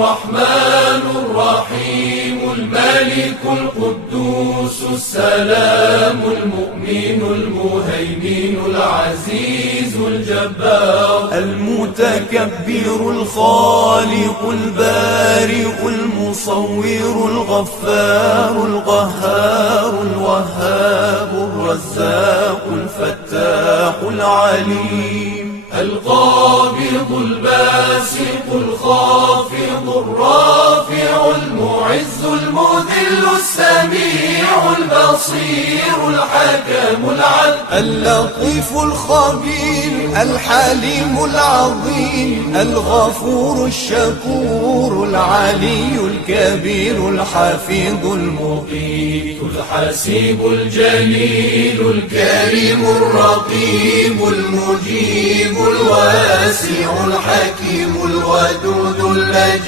الرحمن الرحيم الملك القدوس السلام المؤمن المهيمن العزيز الجبار المتكبر الخالق البارئ المصور الغفار القهار الوهاب الرزاق الفتاح العليم القابض الباسط الخافض الرافع المعز المذل السميع البصير الحكم العدل اللطيف الخبير الحليم العظيم الغفور الشكور العلي الكبير الحفيظ المقيت الحسيب الجليل الكريم الرقيب المجيب الواسع الحكيم الودود المجيد